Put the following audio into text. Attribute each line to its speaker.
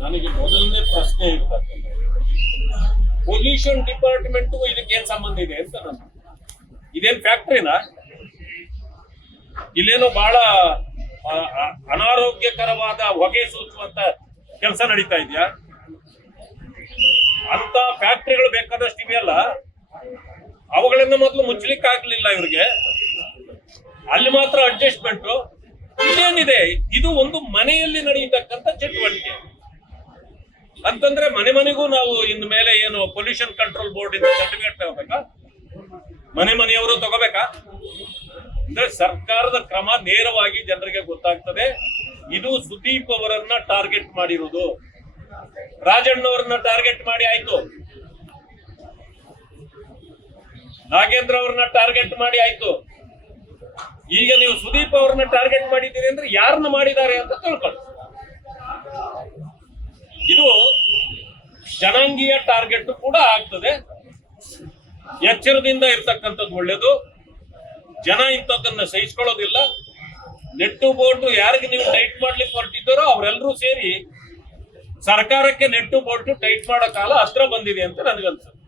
Speaker 1: ನನಗೆ ಮೊದಲನೇ ಪ್ರಶ್ನೆ ಇರ್ತಕ್ಕಂಥ ಪೊಲ್ಯೂಷನ್ ಡಿಪಾರ್ಟ್ಮೆಂಟ್ ಇದಕ್ಕೆ ಏನ್ ಸಂಬಂಧ ಇದೆ ಅಂತ ನಾನು. ಇದೇನ್ ಫ್ಯಾಕ್ಟ್ರಿನಾ ಇಲ್ಲೇನೋ ಬಹಳ ಅನಾರೋಗ್ಯಕರವಾದ ಹೊಗೆ ಸೂಚುವಂತ ಕೆಲಸ ನಡೀತಾ ಇದೆಯಾ? ಅಂತ ಫ್ಯಾಕ್ಟ್ರಿಗಳು ಬೇಕಾದಷ್ಟು ಇವೆಯಲ್ಲ. ಅವುಗಳನ್ನ ಮೊದಲು ಮುಚ್ಚಲಿಕ್ಕೆ ಆಗ್ಲಿಲ್ಲ ಇವ್ರಿಗೆ. ಅಲ್ಲಿ ಮಾತ್ರ ಅಡ್ಜಸ್ಟ್ಮೆಂಟ್ ಇದೇನಿದೆ? ಇದು ಒಂದು ಮನೆಯಲ್ಲಿ ನಡೆಯತಕ್ಕಂತ ಚಟುವಟಿಕೆ. ಅಂತಂದ್ರೆ ಮನೆ ಮನೆಗೂ ನಾವು ಇನ್ ಮೇಲೆ ಏನು ಪೊಲ್ಯೂಷನ್ ಕಂಟ್ರೋಲ್ ಬೋರ್ಡ್ ಇಂದ ಸರ್ಟಿಫಿಕೇಟ್ ತಗೋಬೇಕಾ? ಮನೆ ಮನೆಯವರು ತಗೋಬೇಕಾ? ಅಂದ್ರೆ ಸರ್ಕಾರದ ಕ್ರಮ ನೇರವಾಗಿ ಜನರಿಗೆ ಗೊತ್ತಾಗ್ತದೆ. ಇದು ಸುದೀಪ್ ಅವರನ್ನ ಟಾರ್ಗೆಟ್ ಮಾಡಿರುವುದು ರಾಜಣ್ಣವರನ್ನ ಟಾರ್ಗೆಟ್ ಮಾಡಿ ಆಯ್ತು. ನಾಗೇಂದ್ರ ಅವ್ರನ್ನ ಟಾರ್ಗೆಟ್ ಮಾಡಿ ಆಯ್ತು. ಈಗ ನೀವು ಸುದೀಪ್ ಅವ್ರನ್ನ ಟಾರ್ಗೆಟ್ ಮಾಡಿದ್ದೀರಿ ಅಂದ್ರೆ ಯಾರನ್ನ ಮಾಡಿದ್ದಾರೆ ಅಂತ ತಿಳ್ಕೊಳ್ಳಿ. ಇದು ಜನಾಂಗೀಯ ಟಾರ್ಗೆಟ್ ಕೂಡ ಆಗ್ತದೆ. ಎಚ್ಚರದಿಂದ ಇರ್ತಕ್ಕಂಥದ್ದು ಒಳ್ಳೇದು. ಜನ ಇಂಥದ್ದನ್ನ ಸಹಿಸ್ಕೊಳ್ಳೋದಿಲ್ಲ. ನೆಟ್ಟು ಬೋಟು ಯಾರಿಗೆ ನೀವು ಟೈಟ್ ಮಾಡ್ಲಿಕ್ಕೆ ಹೊರಟಿದ್ದಾರೋ ಅವರೆಲ್ಲರೂ ಸೇರಿ ಸರ್ಕಾರಕ್ಕೆ ನೆಟ್ಟು ಬೋಟು ಟೈಟ್ ಮಾಡೋ ಕಾಲ ಹತ್ರ ಬಂದಿದೆ ಅಂತ ನನಗನ್ಸುತ್ತೆ.